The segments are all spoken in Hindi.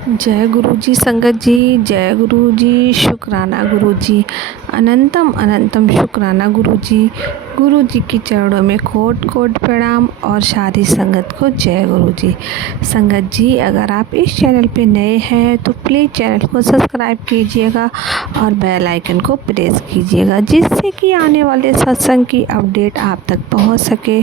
जय गुरु जी संगत जी, जय गुरु जी, शुक्राना गुरु जी, अनंतम अनंतम शुक्राना गुरु जी के चरणों में कोट कोट प्रणाम और सारी संगत को जय गुरु जी। संगत जी, अगर आप इस चैनल पे नए हैं तो प्लीज़ चैनल को सब्सक्राइब कीजिएगा और बेल आइकन को प्रेस कीजिएगा, जिससे कि आने वाले सत्संग की अपडेट आप तक पहुंच सके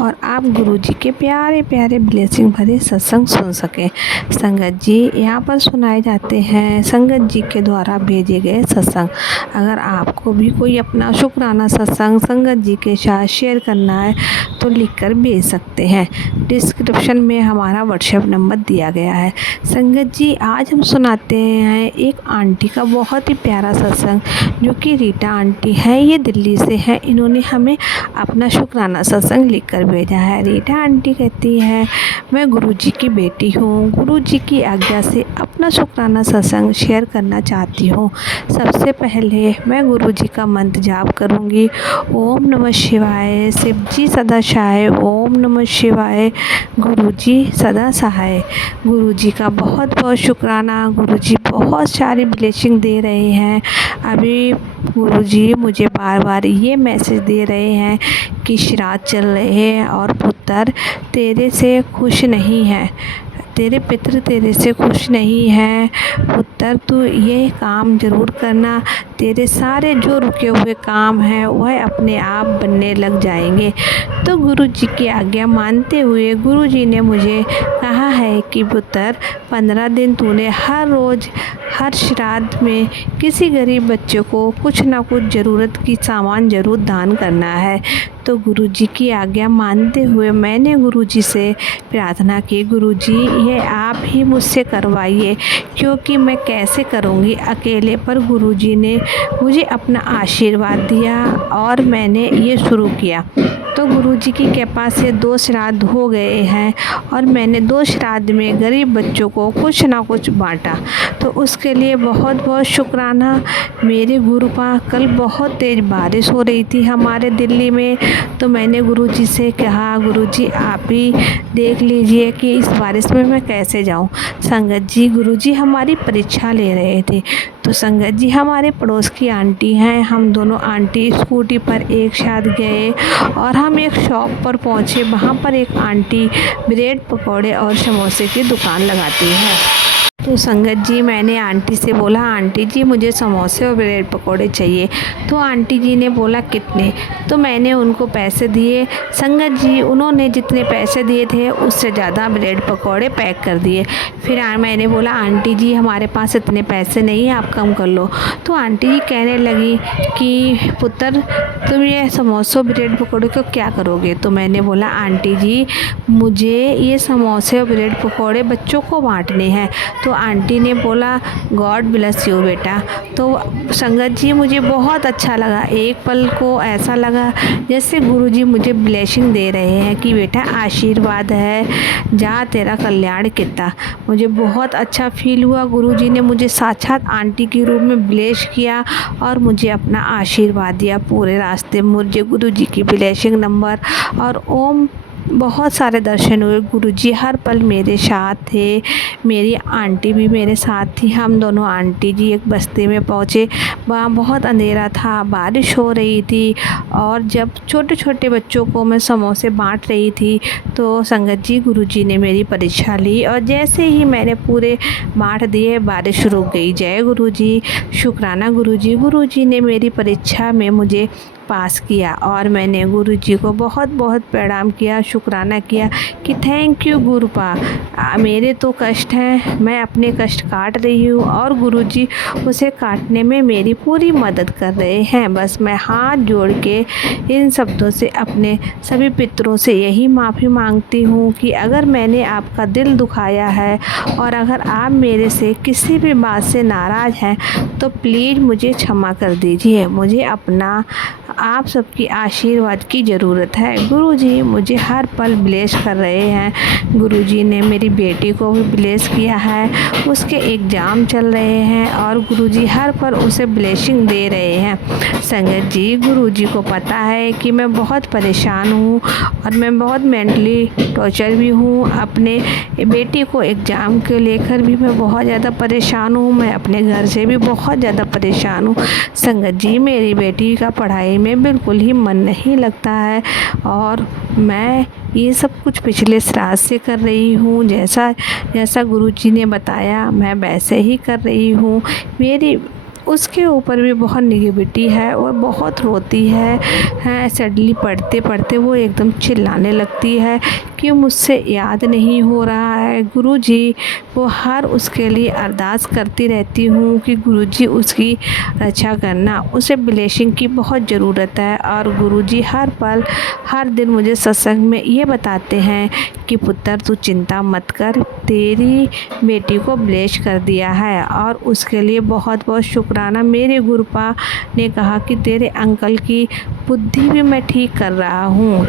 और आप गुरु जी के प्यारे प्यारे ब्लेसिंग भरे सत्संग सुन सकें। संगत जी, यहाँ पर सुनाए जाते हैं संगत जी के द्वारा भेजे गए सत्संग। अगर आपको भी कोई अपना शुक्राना सत्संग संगत जी के साथ शेयर करना है तो लिखकर भेज सकते हैं। डिस्क्रिप्शन में हमारा व्हाट्सएप नंबर दिया गया है। संगत जी, आज हम सुनाते हैं एक आंटी का बहुत ही प्यारा सत्संग, जो कि रीटा आंटी है। ये दिल्ली से है। इन्होंने हमें अपना शुक्राना सत्संग लिखकर भेजा है। रीटा आंटी कहती है, मैं गुरु जी की बेटी हूँ। गुरु जी की आज्ञा से अपना शुक्राना सत्संग शेयर करना चाहती हूँ। सबसे पहले मैं गुरु जी का मंत्र जाप करूँगी। ओम नमः शिवाय, शिव जी सदा सहाय। ओम नमः शिवाय, गुरु जी सदा सहाय। गुरु जी का बहुत बहुत शुक्राना। गुरु जी बहुत सारी ब्लेसिंग दे रहे हैं। अभी गुरु जी मुझे बार बार ये मैसेज दे रहे हैं कि श्राद्ध चल रहे हैं और पुत्र तेरे से खुश नहीं है, तेरे पितृ तेरे से खुश नहीं है। पुत्र, तू ये काम ज़रूर करना। तेरे सारे जो रुके हुए काम हैं वह अपने आप बनने लग जाएंगे। तो गुरु जी की आज्ञा मानते हुए गुरु जी ने मुझे कहा है कि पुत्र, 15 दिन तूने हर रोज़ हर श्राद्ध में किसी गरीब बच्चे को कुछ ना कुछ ज़रूरत की सामान ज़रूर दान करना है। तो गुरु जी की आज्ञा मानते हुए मैंने गुरु जी से प्रार्थना की, गुरु जी ये आप ही मुझसे करवाइए, क्योंकि मैं कैसे करूँगी अकेले। पर गुरु जी ने मुझे अपना आशीर्वाद दिया और मैंने ये शुरू किया। तो गुरु जी की कृपा से 2 श्राद्ध हो गए हैं और मैंने 2 श्राद्ध में गरीब बच्चों को कुछ ना कुछ बांटा। तो उसके लिए बहुत बहुत शुक्राना मेरे गुरुपा। कल बहुत तेज़ बारिश हो रही थी हमारे दिल्ली में। तो मैंने गुरु जी से कहा, गुरु जी आप ही देख लीजिए कि इस बारिश में मैं कैसे जाऊं। संगत जी, गुरु जी हमारी परीक्षा ले रहे थे। तो संगत जी, हमारे पड़ोस की आंटी हैं। हम दोनों आंटी स्कूटी पर एक साथ गए और हम एक शॉप पर पहुंचे। वहां पर एक आंटी ब्रेड पकौड़े और समोसे की दुकान लगाती है। तो संगत जी, मैंने आंटी से बोला, आंटी जी मुझे समोसे और ब्रेड पकौड़े चाहिए। तो आंटी जी ने बोला कितने? तो मैंने उनको पैसे दिए। संगत जी, उन्होंने जितने पैसे दिए थे उससे ज़्यादा ब्रेड पकौड़े पैक कर दिए। फिर मैंने बोला, आंटी जी हमारे पास इतने पैसे नहीं हैं, आप कम कर लो। तो आंटी जी कहने लगी कि पुत्र, तुम ये समोसों ब्रेड पकौड़े को क्या करोगे? तो मैंने बोला, आंटी जी मुझे ये समोसे और ब्रेड पकौड़े बच्चों को बांटने हैं। तो आंटी ने बोला, गॉड ब्लेस यू बेटा। तो संगत जी, मुझे बहुत अच्छा लगा। एक पल को ऐसा लगा जैसे गुरुजी मुझे ब्लेसिंग दे रहे हैं कि बेटा आशीर्वाद है, जा तेरा कल्याण कितना। मुझे बहुत अच्छा फील हुआ। गुरुजी ने मुझे साक्षात आंटी के रूप में ब्लेस किया और मुझे अपना आशीर्वाद दिया। पूरे रास्ते मुझे गुरुजी की ब्लेसिंग नंबर और ओम बहुत सारे दर्शन हुए। गुरुजी हर पल मेरे साथ थे। मेरी आंटी भी मेरे साथ थी। हम दोनों आंटी जी एक बस्ती में पहुँचे। वहाँ बहुत अंधेरा था, बारिश हो रही थी और जब छोटे छोटे बच्चों को मैं समोसे बांट रही थी तो संगत जी, गुरुजी ने मेरी परीक्षा ली और जैसे ही मैंने पूरे बांट दिए बारिश रुक गई। जय गुरुजी, शुक्राना गुरुजी। गुरुजी ने मेरी परीक्षा में मुझे पास किया और मैंने गुरुजी को बहुत बहुत प्रणाम किया, शुक्राना किया कि थैंक यू गुरुपा। मेरे तो कष्ट हैं, मैं अपने कष्ट काट रही हूँ और गुरुजी उसे काटने में मेरी पूरी मदद कर रहे हैं। बस मैं हाथ जोड़ के इन शब्दों से अपने सभी पितरों से यही माफ़ी मांगती हूँ कि अगर मैंने आपका दिल दुखाया है और अगर आप मेरे से किसी भी बात से नाराज़ हैं तो प्लीज़ मुझे क्षमा कर दीजिए। मुझे अपना आप सबकी आशीर्वाद की ज़रूरत है। गुरुजी मुझे हर पल ब्लेस कर रहे हैं। गुरुजी ने मेरी बेटी को भी ब्लेस किया है, उसके एग्ज़ाम चल रहे हैं और गुरुजी हर पल उसे ब्लेसिंग दे रहे हैं। संगत जी, गुरुजी को पता है कि मैं बहुत परेशान हूँ और मैं बहुत मेंटली टॉर्चर भी हूँ। अपने बेटी को एग्ज़ाम के लेकर भी मैं बहुत ज़्यादा परेशान हूँ। मैं अपने घर से भी बहुत ज़्यादा परेशान हूँ। संगत जी, मेरी बेटी का पढ़ाई में बिल्कुल ही मन नहीं लगता है और मैं ये सब कुछ पिछले रात से कर रही हूँ। जैसा जैसा गुरुजी ने बताया मैं वैसे ही कर रही हूँ। मेरी उसके ऊपर भी बहुत नेगेटिविटी है और बहुत रोती है। सडनली पढ़ते पढ़ते वो एकदम चिल्लाने लगती है कि मुझसे याद नहीं हो रहा है। गुरुजी वो हर उसके लिए अरदास करती रहती हूँ कि गुरुजी उसकी रक्षा करना, उसे ब्लेसिंग की बहुत ज़रूरत है। और गुरुजी हर पल हर दिन मुझे सत्संग में ये बताते हैं कि पुत्र तू चिंता मत कर, तेरी बेटी को ब्लेस कर दिया है और उसके लिए बहुत बहुत शुक्राना। मेरे गुरुपा ने कहा कि तेरे अंकल की बुद्धि भी मैं ठीक कर रहा हूँ,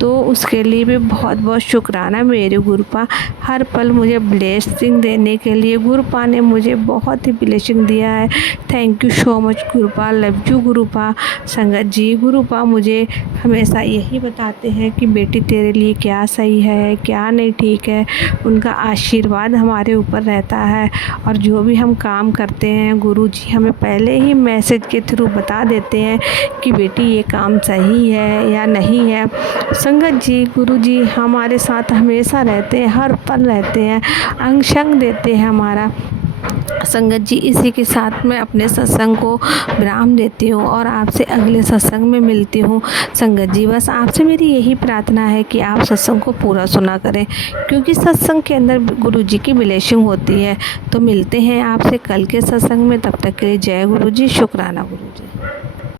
तो उसके लिए भी बहुत बहुत शुक्राना मेरे गुरुपा। हर पल मुझे ब्लेसिंग देने के लिए गुरुपा ने मुझे बहुत ही ब्लेसिंग दिया है। Thank you so much Gurupa, love you Gurupa. संगत जी, गुरुपा मुझे हमेशा यही बताते हैं कि बेटी तेरे लिए क्या सही है क्या नहीं ठीक है। उनका आशीर्वाद हमारे ऊपर रहता है और जो भी हम काम करते हैं गुरुजी हमें पहले ही मैसेज के थ्रू बता देते हैं कि बेटी ये काम सही है या नहीं है। संगत जी, गुरुजी हमारे साथ हमेशा रहते हैं, हर पल रहते हैं, अंग संग देते हैं हमारा। संगत जी, इसी के साथ मैं अपने सत्संग को विराम देती हूँ और आपसे अगले सत्संग में मिलती हूँ। संगत जी, बस आपसे मेरी यही प्रार्थना है कि आप सत्संग को पूरा सुना करें, क्योंकि सत्संग के अंदर गुरुजी की ब्लेसिंग होती है। तो मिलते हैं आपसे कल के सत्संग में, तब तक के लिए जय गुरुजी, शुक्राना गुरुजी।